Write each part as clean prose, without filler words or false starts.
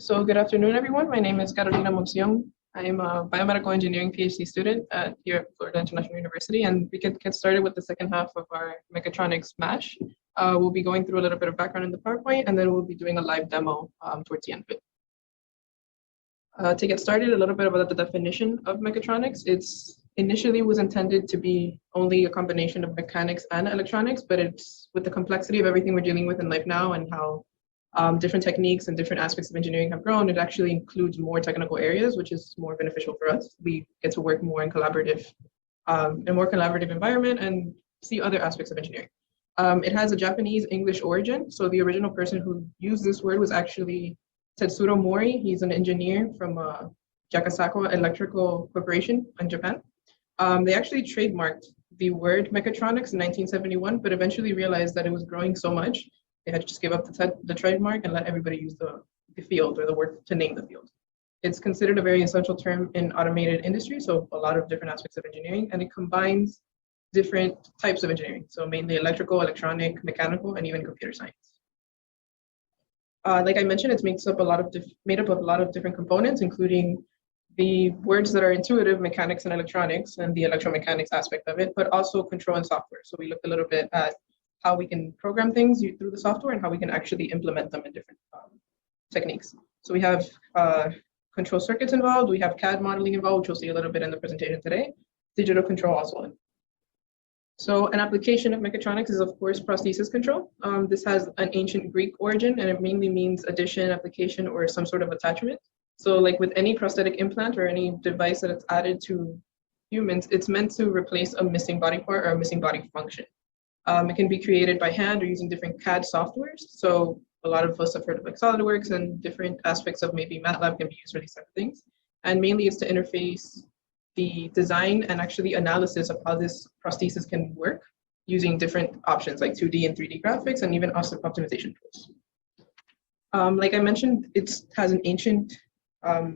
So good afternoon, everyone. My name is Carolina Moncion. I'm a biomedical engineering PhD student here at Florida International University, and we can get started with the second half of our Mechatronics MASH. We'll be going through a little bit of background in the PowerPoint, and then we'll be doing a live demo towards the end of it. To get started, a little bit about the definition of mechatronics. It's initially was intended to be only a combination of mechanics and electronics, but it's with the complexity of everything we're dealing with in life now and how different techniques and different aspects of engineering have grown, it actually includes more technical areas, which is more beneficial for us. We get to work more in a more collaborative environment and see other aspects of engineering. It has a Japanese-English origin. So the original person who used this word was actually Tetsuro Mori. He's an engineer from Jakasaka Electrical Corporation in Japan. They actually trademarked the word mechatronics in 1971, but eventually realized that it was growing so much they had to just give up the trademark and let everybody use the field or the word to name the field. It's considered a very essential term in automated industry, so a lot of different aspects of engineering, and it combines different types of engineering, so mainly electrical, electronic, mechanical, and even computer science. Like I mentioned, it's made up of a lot of different components, including the words that are intuitive, mechanics and electronics, and the electromechanics aspect of it, but also control and software. So we looked a little bit at how we can program things through the software and how we can actually implement them in different techniques. So we have control circuits involved, we have CAD modeling involved, which we'll see a little bit in the presentation today, digital control also. So an application of mechatronics is, of course, prosthesis control. This has an ancient Greek origin, and it mainly means addition, application, or some sort of attachment. So like with any prosthetic implant or any device that it's added to humans, it's meant to replace a missing body part or a missing body function. It can be created by hand or using different CAD softwares. So a lot of us have heard of like SolidWorks, and different aspects of maybe MATLAB can be used for these type of things. And mainly it's to interface the design and actually analysis of how this prosthesis can work using different options like 2D and 3D graphics and even optimization tools. Like I mentioned, it has an ancient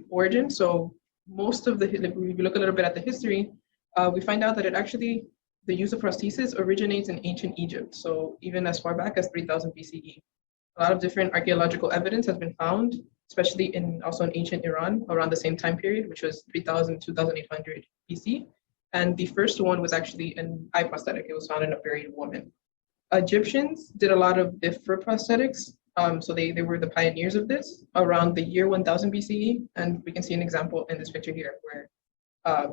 origin. So most of if we look a little bit at the history, we find out that the use of prosthesis originates in ancient Egypt, so even as far back as 3000 BCE. A lot of different archaeological evidence has been found, especially also in ancient Iran around the same time period, which was 3000 to 2800 BC. And the first one was actually an eye prosthetic. It was found in a buried woman. Egyptians did a lot of different prosthetics, so they were the pioneers of this around the year 1000 BCE. And we can see an example in this picture here where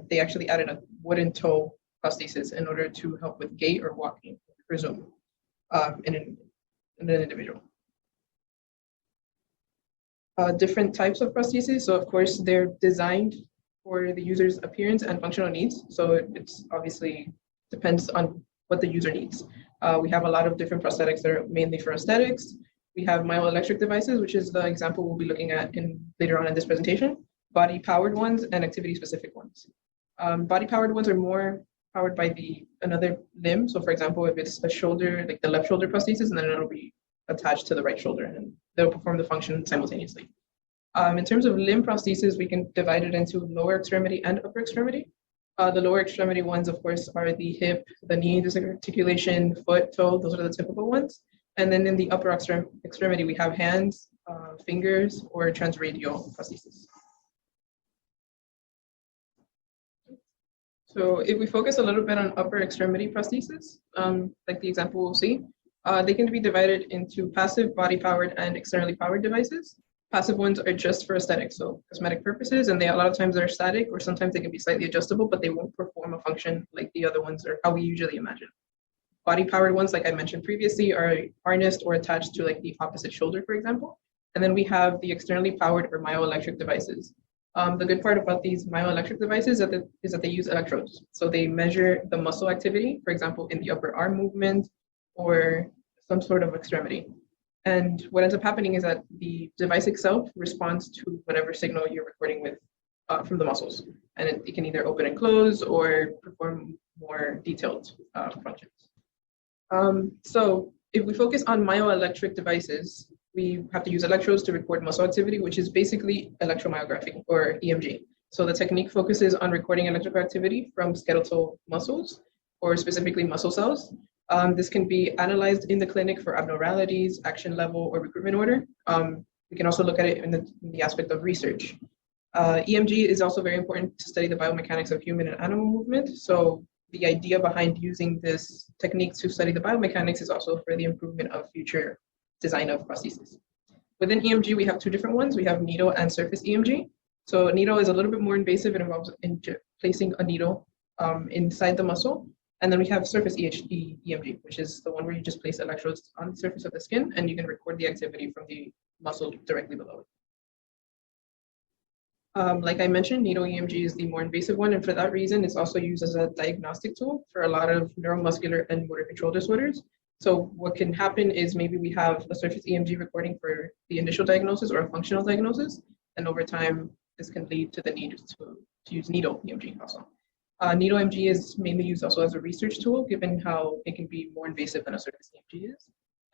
they actually added a wooden toe prosthesis in order to help with gait or walking, I presume, in an individual. Different types of prostheses. So of course, they're designed for the user's appearance and functional needs. So it's obviously depends on what the user needs. We have a lot of different prosthetics that are mainly for aesthetics. We have myoelectric devices, which is the example we'll be looking at later on in this presentation, body-powered ones and activity-specific ones. Body-powered ones are more powered by another limb. So for example, if it's a shoulder, like the left shoulder prosthesis, and then it'll be attached to the right shoulder and they'll perform the function simultaneously. In terms of limb prosthesis, we can divide it into lower extremity and upper extremity. The lower extremity ones, of course, are the hip, the knee, the articulation, foot, toe, those are the typical ones. And then in the upper extremity, we have hands, fingers, or transradial prosthesis. So if we focus a little bit on upper extremity prosthesis, like the example we'll see, they can be divided into passive, body-powered, and externally powered devices. Passive ones are just for aesthetics, so cosmetic purposes, and a lot of times they're static, or sometimes they can be slightly adjustable, but they won't perform a function like the other ones or how we usually imagine. Body-powered ones, like I mentioned previously, are harnessed or attached to like the opposite shoulder, for example. And then we have the externally powered or myoelectric devices. The good part about these myoelectric devices is that they use electrodes. So they measure the muscle activity, for example, in the upper arm movement or some sort of extremity. And what ends up happening is that the device itself responds to whatever signal you're recording with from the muscles. And it can either open and close or perform more detailed functions. So if we focus on myoelectric devices, we have to use electrodes to record muscle activity, which is basically electromyography or EMG. So the technique focuses on recording electrical activity from skeletal muscles, or specifically muscle cells. This can be analyzed in the clinic for abnormalities, action level, or recruitment order. We can also look at it in the aspect of research. EMG is also very important to study the biomechanics of human and animal movement. So the idea behind using this technique to study the biomechanics is also for the improvement of future design of prostheses. Within EMG, we have two different ones. We have needle and surface EMG. So needle is a little bit more invasive. It involves placing a needle inside the muscle. And then we have surface EMG, which is the one where you just place electrodes on the surface of the skin and you can record the activity from the muscle directly below it. Like I mentioned, needle EMG is the more invasive one, and for that reason, it's also used as a diagnostic tool for a lot of neuromuscular and motor control disorders. So what can happen is maybe we have a surface EMG recording for the initial diagnosis or a functional diagnosis, and over time, this can lead to the need to use needle EMG also. Needle EMG is mainly used also as a research tool, given how it can be more invasive than a surface EMG is.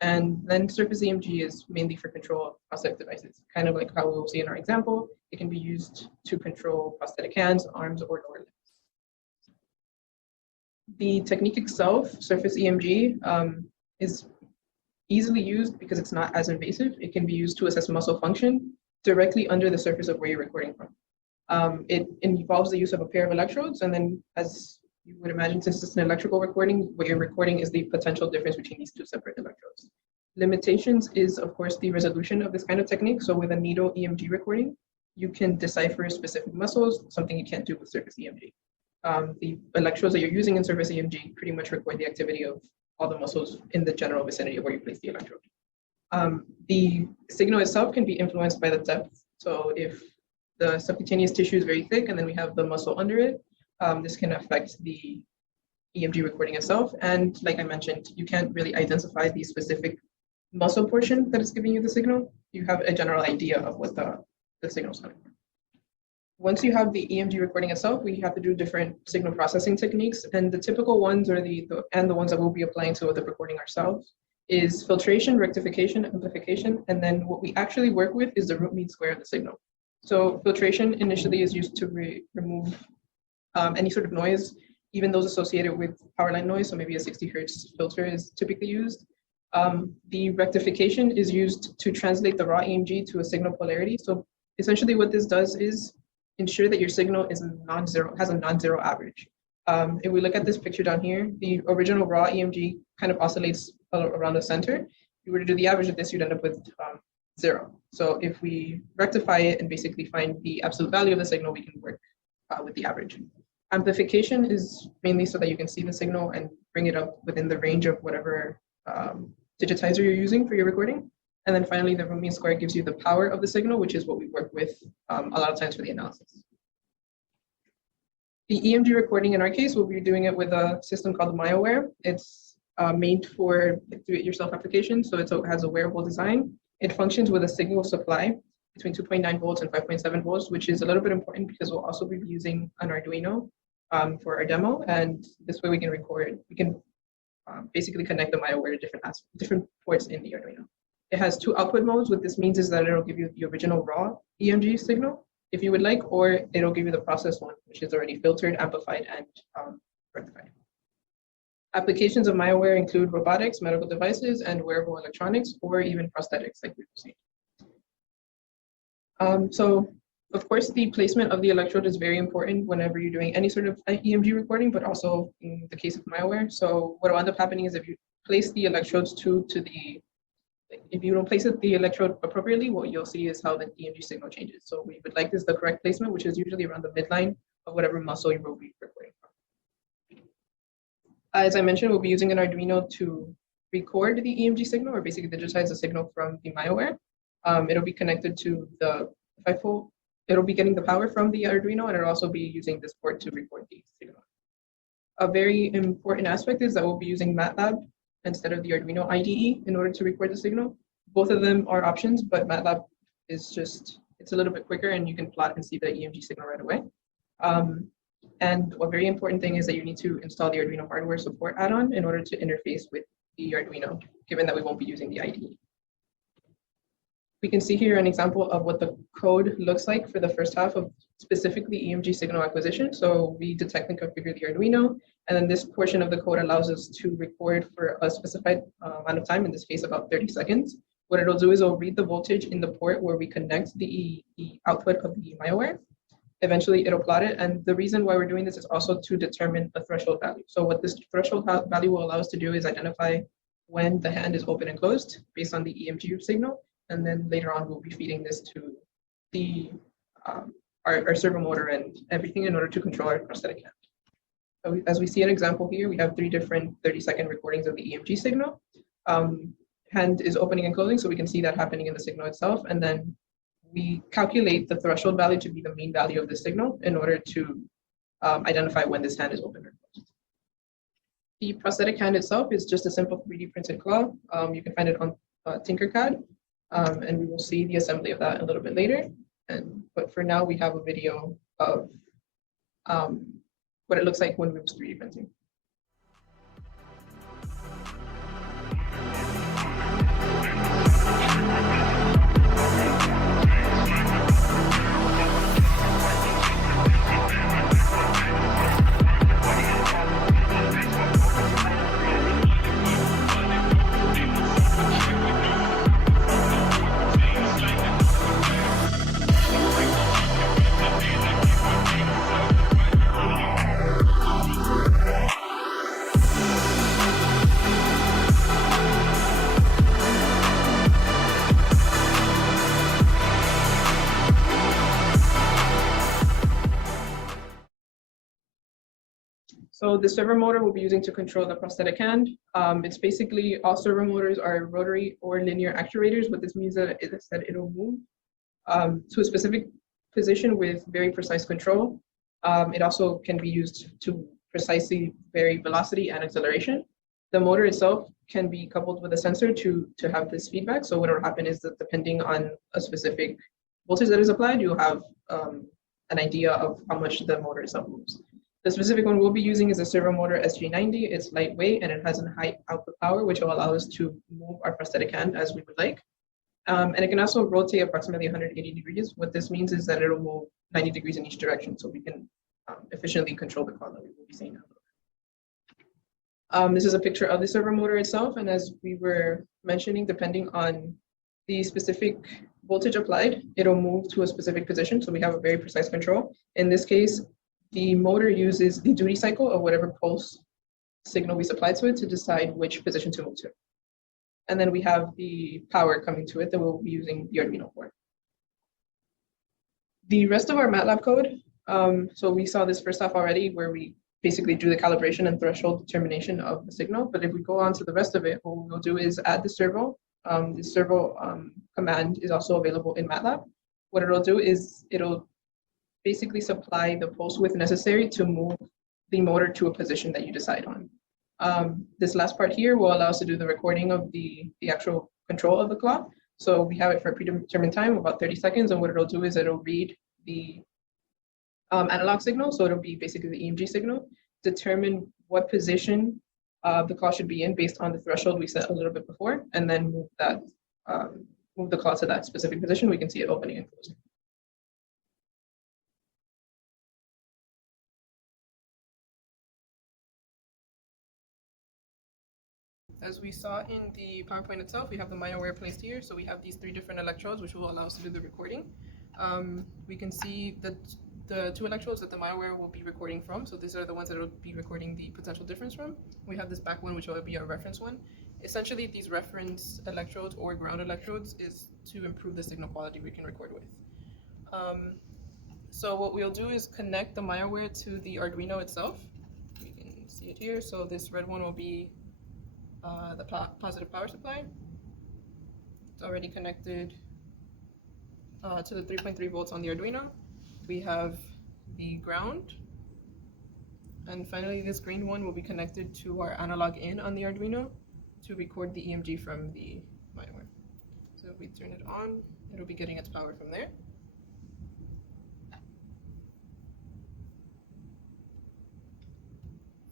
And then surface EMG is mainly for control of prosthetic devices, kind of like how we'll see in our example. It can be used to control prosthetic hands, arms, or lower limbs. The technique itself, surface EMG, is easily used because it's not as invasive. It can be used to assess muscle function directly under the surface of where you're recording from. It involves the use of a pair of electrodes, and then as you would imagine, since it's an electrical recording, what you're recording is the potential difference between these two separate electrodes. Limitations is, of course, the resolution of this kind of technique. So with a needle EMG recording, you can decipher specific muscles, something you can't do with surface EMG. The electrodes that you're using in surface EMG pretty much record the activity of all the muscles in the general vicinity of where you place the electrode. The signal itself can be influenced by the depth. So if the subcutaneous tissue is very thick and then we have the muscle under it, this can affect the EMG recording itself. And like I mentioned, you can't really identify the specific muscle portion that is giving you the signal. You have a general idea of what the signal is coming from. Once you have the EMG recording itself, we have to do different signal processing techniques. And the typical ones are the ones that we'll be applying to the recording ourselves is filtration, rectification, amplification. And then what we actually work with is the root mean square of the signal. So filtration initially is used to remove any sort of noise, even those associated with power line noise. So maybe a 60 hertz filter is typically used. The rectification is used to translate the raw EMG to a signal polarity. So essentially what this does is ensure that your signal is non-zero, has a non-zero average. If we look at this picture down here, the original raw EMG kind of oscillates around the center. If you were to do the average of this, you'd end up with 0. So if we rectify it and basically find the absolute value of the signal, we can work with the average. Amplification is mainly so that you can see the signal and bring it up within the range of whatever digitizer you're using for your recording. And then finally, the root mean square gives you the power of the signal, which is what we work with a lot of times for the analysis. The EMG recording in our case, we'll be doing it with a system called Myoware. It's made for do-it-yourself applications, so it has a wearable design. It functions with a signal supply between 2.9 volts and 5.7 volts, which is a little bit important because we'll also be using an Arduino for our demo. And this way we can record, we can basically connect the Myoware to different ports in the Arduino. It has 2 output modes. What this means is that it'll give you the original raw EMG signal, if you would like, or it'll give you the processed one, which is already filtered, amplified, and rectified. Applications of Myoware include robotics, medical devices, and wearable electronics, or even prosthetics, like we've seen. So, of course, the placement of the electrode is very important whenever you're doing any sort of EMG recording, but also in the case of Myoware. So what will end up happening is if you place the electrodes if you don't place the electrode appropriately, what you'll see is how the EMG signal changes. So we would like this the correct placement, which is usually around the midline of whatever muscle you will be recording from. As I mentioned, we'll be using an Arduino to record the EMG signal, or basically digitize the signal from the Myoware. It'll be connected to the 5-volt. It'll be getting the power from the Arduino, and it'll also be using this port to record the signal. A very important aspect is that we'll be using MATLAB instead of the Arduino IDE in order to record the signal. Both of them are options, but MATLAB is it's a little bit quicker and you can plot and see the EMG signal right away. And a very important thing is that you need to install the Arduino hardware support add-on in order to interface with the Arduino, given that we won't be using the IDE. We can see here an example of what the code looks like for the first half of specifically EMG signal acquisition. So we detect and configure the Arduino, and then this portion of the code allows us to record for a specified amount of time, in this case about 30 seconds. What it'll do is it'll read the voltage in the port where we connect the output of the Myoware. Eventually, it'll plot it. And the reason why we're doing this is also to determine the threshold value. So what this threshold value will allow us to do is identify when the hand is open and closed based on the EMG signal. And then later on, we'll be feeding this to the our servo motor and everything in order to control our prosthetic hand. So as we see an example here, we have 3 different 30-second recordings of the EMG signal. Hand is opening and closing, so we can see that happening in the signal itself. And then we calculate the threshold value to be the mean value of the signal in order to identify when this hand is open or closed. The prosthetic hand itself is just a simple 3D printed claw. You can find it on Tinkercad, and we will see the assembly of that a little bit later. But for now, we have a video of what it looks like when we use 3D printing. So the servo motor we'll be using to control the prosthetic hand. It's basically all servo motors are rotary or linear actuators. What this means is that it'll move to a specific position with very precise control. It also can be used to precisely vary velocity and acceleration. The motor itself can be coupled with a sensor to have this feedback. So what will happen is that depending on a specific voltage that is applied, you'll have an idea of how much the motor itself moves. The specific one we'll be using is a servo motor SG90. It's lightweight and it has a high output power, which will allow us to move our prosthetic hand as we would like. And it can also rotate approximately 180 degrees. What this means is that it'll move 90 degrees in each direction, so we can efficiently control the claw that we will be seeing now. This is a picture of the servo motor itself, and as we were mentioning, depending on the specific voltage applied, it'll move to a specific position, so we have a very precise control. In this case, the motor uses the duty cycle of whatever pulse signal we supply to it to decide which position to move to. And then we have the power coming to it that we'll be using the Arduino for. The rest of our MATLAB code, so we saw this first off already where we basically do the calibration and threshold determination of the signal. But if we go on to the rest of it, what we'll do is add the servo. The servo command is also available in MATLAB. What it'll do is it'll basically supply the pulse width necessary to move the motor to a position that you decide on. This last part here will allow us to do the recording of the actual control of the clock. So we have it for a predetermined time, about 30 seconds, and what it'll do is it'll read the analog signal, so it'll be basically the EMG signal, determine what position the clock should be in based on the threshold we set a little bit before, and then move the clock to that specific position. We can see it opening and closing. As we saw in the PowerPoint itself, we have the Myoware placed here. So we have these 3 different electrodes, which will allow us to do the recording. We can see that the 2 electrodes that the Myoware will be recording from. So these are the ones that will be recording the potential difference from. We have this back one, which will be our reference one. Essentially, these reference electrodes or ground electrodes is to improve the signal quality we can record with. So what we'll do is connect the Myoware to the Arduino itself. We can see it here. So this red one will be the positive power supply. It's already connected to the 3.3 volts on the Arduino. We have the ground. And finally, this green one will be connected to our analog in on the Arduino to record the EMG from the Myoware. So if we turn it on, it'll be getting its power from there.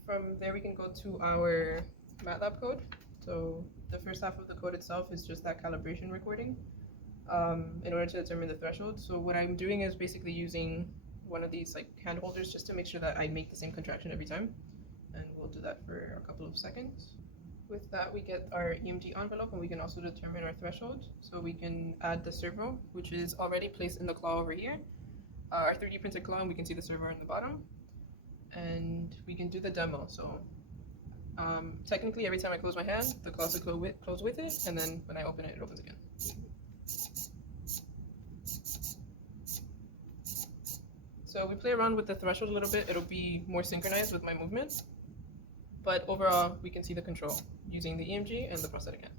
From there, we can go to our MATLAB code. So the first half of the code itself is just that calibration recording in order to determine the threshold. So what I'm doing is basically using one of these like hand holders just to make sure that I make the same contraction every time. And we'll do that for a couple of seconds. With that, we get our EMG envelope, and we can also determine our threshold. So we can add the servo, which is already placed in the claw over here. Our 3D printed claw, and we can see the servo in the bottom. And we can do the demo. So technically, every time I close my hand, the claw will close with it, and then when I open it, it opens again. So we play around with the threshold a little bit. It'll be more synchronized with my movements. But overall, we can see the control using the EMG and the prosthetic hand.